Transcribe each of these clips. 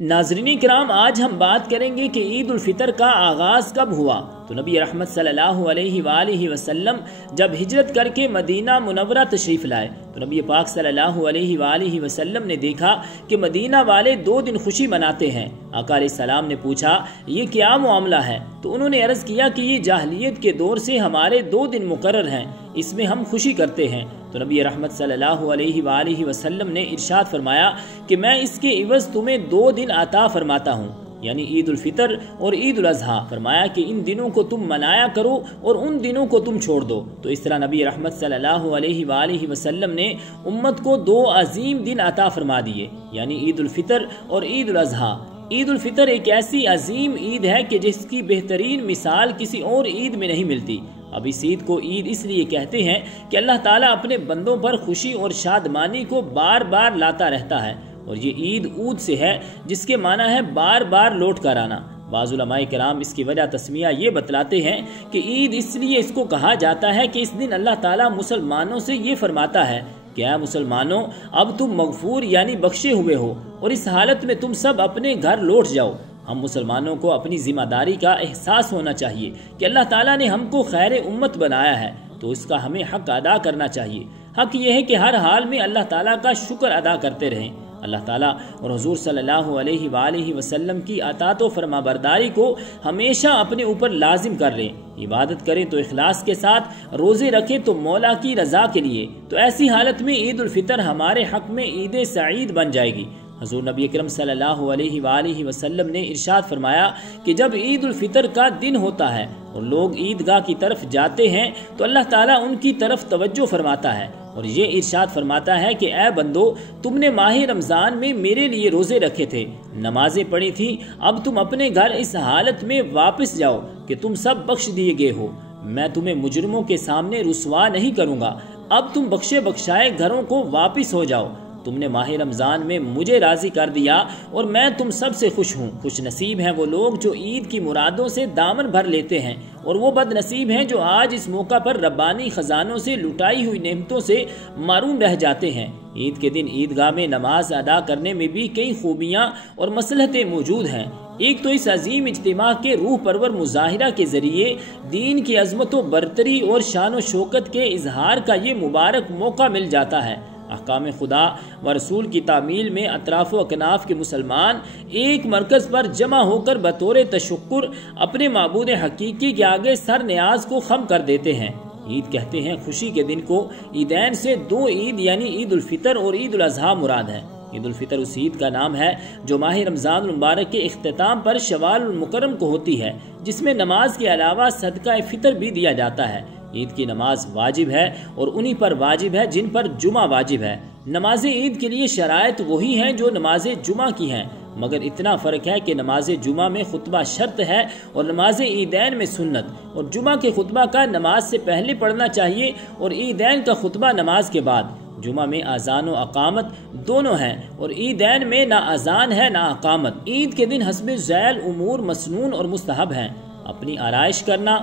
ناظرین کرام، آج ہم بات کریں گے کہ عید الفطر کا آغاز کب ہوا۔ تو نبی رحمت صلی اللہ علیہ وآلہ وسلم جب ہجرت کر کے مدینہ منورہ تشریف لائے تو نبی پاک صلی اللہ علیہ وآلہ وسلم نے دیکھا کہ مدینہ والے 2 دن خوشی مناتے ہیں۔ آقا علیہ السلام نے پوچھا یہ کیا معاملہ ہے؟ تو انہوں نے عرض کیا کہ یہ جاہلیت کے دور سے ہمارے 2 دن مقرر ہیں، اس میں ہم خوشی کرتے ہیں۔ تو نبی رحمت صلی اللہ علیہ وآلہ وسلم نے ارشاد فرمایا کہ میں اس کے عوض تمہیں 2 دن عطا فرماتا ہوں، یعنی عید الفطر اور عید الاضحیٰ۔ فرمایا کہ ان دنوں کو تم منایا کرو اور ان دنوں کو تم چھوڑ دو۔ تو اس طرح نبی رحمت صلی اللہ علیہ وآلہ وسلم نے امت کو 2 عظیم دن عطا فرما دیے، یعنی عید الفطر اور عید الاضحیٰ۔ عید الفطر ایک ایسی عظیم عید ہے کہ جس کی بہترین مثال کسی اور عید میں نہیں ملتی۔ اب اس عید کو عید اس لیے کہتے ہیں کہ اللہ تعالیٰ اپنے بندوں پر خوشی اور شادمانی کو بار بار لاتا رہتا ہے، اور یہ عید عود سے ہے جس کے معنی ہے بار بار لوٹ کر آنا۔ بعض علماء کرام اس کی وجہ تسمیہ یہ بتلاتے ہیں کہ عید اس لیے اس کو کہا جاتا ہے کہ اس دن اللہ تعالیٰ مسلمانوں سے یہ فرماتا ہے کہ اے مسلمانوں، اب تم مغفور یعنی بخشے ہوئے ہو، اور اس حالت میں تم سب اپنے گھر لوٹ جاؤ۔ ہم مسلمانوں کو اپنی ذمہ داری کا احساس ہونا چاہیے کہ اللہ تعالیٰ نے ہم کو خیر امت بنایا ہے، تو اس کا ہمیں حق ادا کرنا چاہیے۔ حق یہ ہے کہ ہر حال میں اللہ تعالیٰ کا شکر ادا کرتے رہیں، اللہ تعالیٰ اور حضور صلی اللہ علیہ وآلہ وسلم کی اطاعت و فرما برداری کو ہمیشہ اپنے اوپر لازم کر لیں۔ عبادت کریں تو اخلاص کے ساتھ، روزے رکھیں تو مولا کی رضا کے لیے۔ تو ایسی حالت میں عید الفطر ہمارے حق میں عید سعید بن جائے گی۔ حضور نبی اکرم صلی اللہ علیہ وآلہ وسلم نے ارشاد فرمایا کہ جب عید الفطر کا دن ہوتا ہے اور لوگ عیدگاہ کی طرف جاتے ہیں تو اللہ تعالیٰ ان کی طرف توجہ فرماتا ہے اور یہ ارشاد فرماتا ہے کہ اے بندو، تم نے ماہ رمضان میں میرے لیے روزے رکھے تھے، نمازیں پڑھی تھی، اب تم اپنے گھر اس حالت میں واپس جاؤ کہ تم سب بخش دیے گئے ہو۔ میں تمہیں مجرموں کے سامنے رسوا نہیں کروں گا، اب تم بخشے بخشائے گھروں کو واپس ہو جاؤ۔ تم نے ماہ رمضان میں مجھے راضی کر دیا اور میں تم سب سے خوش ہوں۔ خوش نصیب ہیں وہ لوگ جو عید کی مرادوں سے دامن بھر لیتے ہیں، اور وہ بد نصیب ہیں جو آج اس موقع پر ربانی خزانوں سے لٹائی ہوئی نعمتوں سے محروم رہ جاتے ہیں۔ عید کے دن عیدگاہ میں نماز ادا کرنے میں بھی کئی خوبیاں اور مصلحتیں موجود ہیں۔ ایک تو اس عظیم اجتماع کے روح پرور مظاہرہ کے ذریعے دین کی عظمت و برتری اور شان و شوکت کے اظہار کا یہ مبارک موقع مل جاتا ہے۔ احکام خدا و رسول کی تعمیل میں اطراف و اکناف کے مسلمان ایک مرکز پر جمع ہو کر بطور تشکر اپنے معبود حقیقی کے آگے سر نیاز کو خم کر دیتے ہیں۔ عید کہتے ہیں خوشی کے دن کو۔ عیدین سے 2 عید یعنی عید الفطر اور عید الاضحیٰ مراد ہے۔ عید الفطر اس عید کا نام ہے جو ماہ رمضان المبارک کے اختتام پر شوال المکرم کو ہوتی ہے، جس میں نماز کے علاوہ صدقہ فطر بھی دیا جاتا ہے۔ عید کی نماز واجب ہے اور انہی پر واجب ہے جن پر جمعہ واجب ہے۔ نماز عید کے لیے شرائط وہی ہیں جو نماز جمعہ کی ہیں، مگر اتنا فرق ہے کہ نماز جمعہ میں خطبہ شرط ہے اور نماز عیدین میں سنت، اور جمعہ کے خطبہ کا نماز سے پہلے پڑھنا چاہیے اور عیدین کا خطبہ نماز کے بعد۔ جمعہ میں اذان و اقامت دونوں ہیں اور عیدین میں نہ اذان ہے نہ اقامت۔ عید کے دن حسب ذیل امور مسنون اور مستحب ہیں۔ اپنی آرائش کرنا،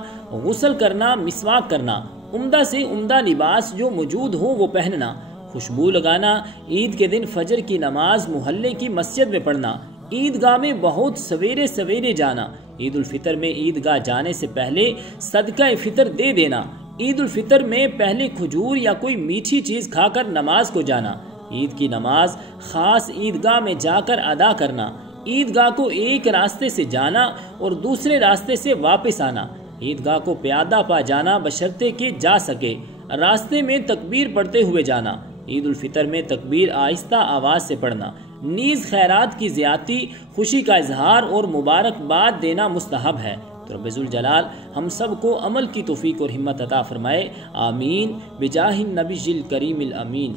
غسل کرنا، مسواک کرنا، عمدہ سے عمدہ لباس جو موجود ہو وہ پہننا، خوشبو لگانا، عید کے دن فجر کی نماز محلے کی مسجد میں پڑھنا، عیدگاہ میں بہت سویرے سویرے جانا، عید الفطر میں عیدگاہ جانے سے پہلے صدقہ فطر دے دینا، عید الفطر میں پہلے کھجور یا کوئی میٹھی چیز کھا کر نماز کو جانا، عید کی نماز خاص عیدگاہ میں جا کر ادا کرنا، عیدگاہ کو ایک راستے سے جانا اور دوسرے راستے سے واپس آنا، عیدگاہ کو پیادہ پا جانا بشرطے کہ جا سکے، راستے میں تکبیر پڑھتے ہوئے جانا، عید الفطر میں تکبیر آہستہ آواز سے پڑھنا، نیز خیرات کی زیادتی، خوشی کا اظہار اور مبارکباد دینا مستحب ہے۔ تو رب ذوالجلال ہم سب کو عمل کی توفیق اور ہمت عطا فرمائے، آمین بجاہ النبی الکریم الامین۔